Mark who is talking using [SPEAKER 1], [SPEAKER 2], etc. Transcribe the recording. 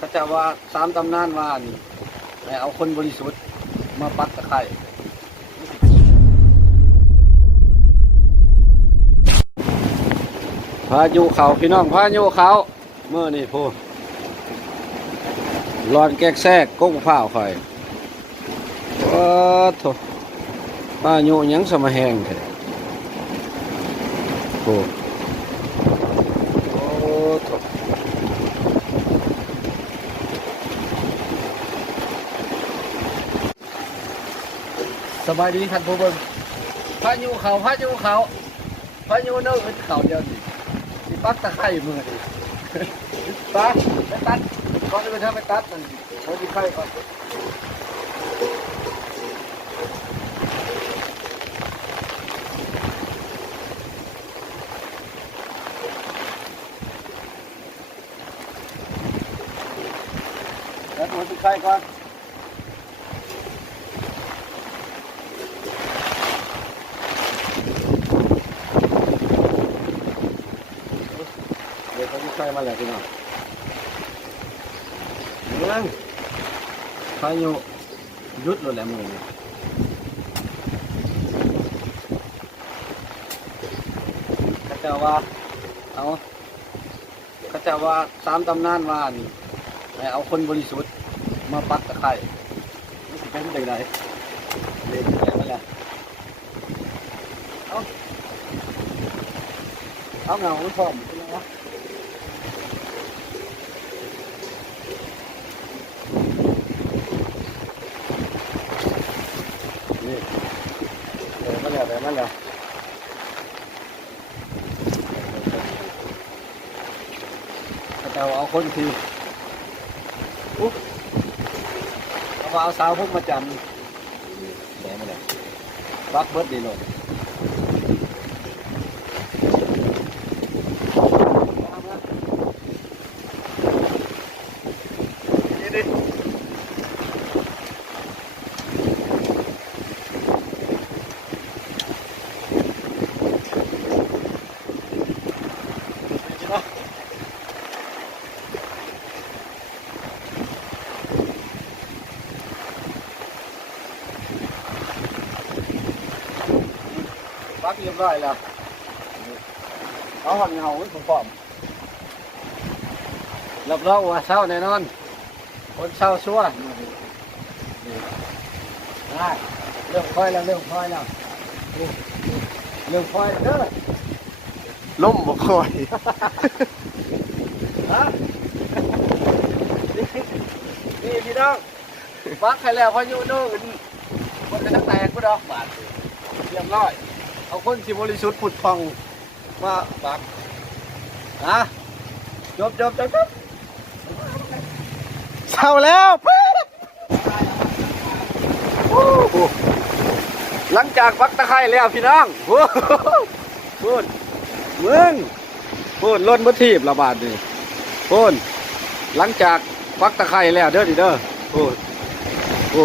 [SPEAKER 1] เขาจะว่าตามตำนานว่านี่ให้เอาคนบริสุทธิ์มาปักตะไคร่พายุเขาพี่น้องพายุเขาเมื่อนี่พูรอนแกกแทรกก้งเผาคอยโอ้โถพายุยังสมแหงแท้โอ้โอ้โถ สบายดีท่านผู้เบิ่งพายุเขาพายุเขาพายุเนื้อขึ้นเขาเดียวนี่สิปักตะไคร่มือดิไปไปตัดก่อนจะไปทำไปตัดมันเขาที่ไข่ก่อนแล้วหัวที่ไข่ก่อน เดี๋ยวเขาจะใส่มาแล้วพี่น้องเรื่องพายุยุดเลยแหละมือเขาเจะว่า เอาเขาเจะว่าตามตำนานว่านี่ให้เอาคนบริสุทธิ์มาปักตะไคร่นี่สิเป็นจังไดเล่นอะไรมาแล้วเอาเอาเงาไม่พร้อมใช่ไหมวะ นี่ เดี๋ยวมันแล้วเดี๋ยวมันแล้วเขาจะเอาคนทีอุ๊บเอาว่าเอาสาวพวกมาจำเดี๋ยวมันแล้วบักเบิดดีเลยเอามานี่ดิ ปักเรียบร้อยแล้วเอาหันเงาไว้ผมพร้อมรับรองว่าเศร้าแน่นอน คนเศร้าชั่วนี่ได้เรื่องค่อยแล้วเรื่องค่อยแล้วนี่เรื่องค่อยแล้วเด้อ
[SPEAKER 2] ล่มบ่คอย
[SPEAKER 1] ฮะนี่พี่น้องปักใครแล้วพายุโน่นมันจะแตกก็ดอกบาดเรียบร้อย เอาคนที่บริสุทธิ์ผุดพองมาปักฮะจบจบจบจบ
[SPEAKER 2] เช้าแล้ว
[SPEAKER 1] หลังจากปักตะไคร้แล้วพี่น้องโอ้โหพูดมึงพูดล้นบัทีบระบาดนี่พูดหลังจากปักตะไคร้แล้วเด้อดิเด้อพูดโอ้